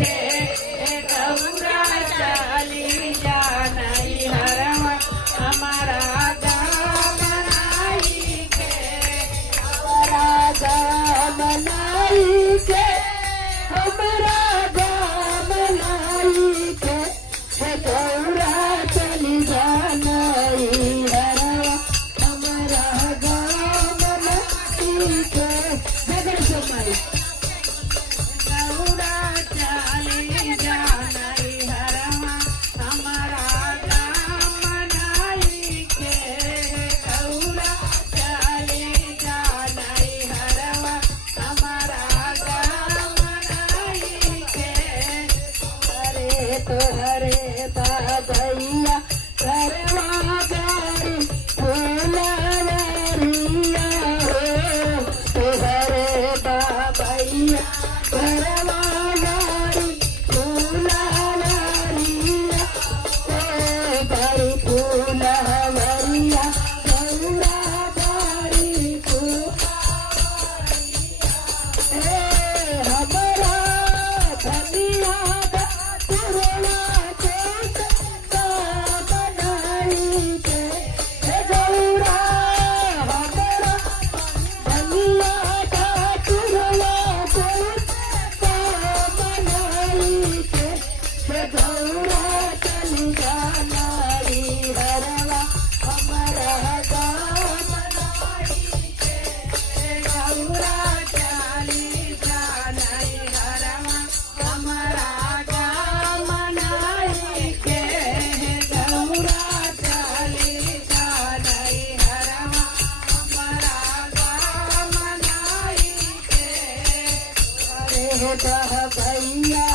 के गौरा चली जानाई हरवा हमारा गाम नाई के हमारा गाम नाई के हमारा गाम नाई के गौरा चली जानाई हरवा हमारा गाम नाई के जगड़ समाई गौरा चली जानाई हरवा हमारा गाम नाई के गौरा चली जानाई हरवा हमारा गाम नाई के हरे तो हरे बाबैया करवा गारी फूलवरिया हो तो हरे बाबैया करवा गारी फूलवरिया हो गारी फूलवरिया गौरा गारी हमारा धनिया पुरवा बनाई के गौरा हमारा धनिया पुरवा बनाई के गौरा चली जानाई हरवा हमारा गाम नाई के गौरा चली जानाई हरवा हमारा गाम नाई के गौरा चली जानाई हरवा हमारा गाम नाई के अरे भैया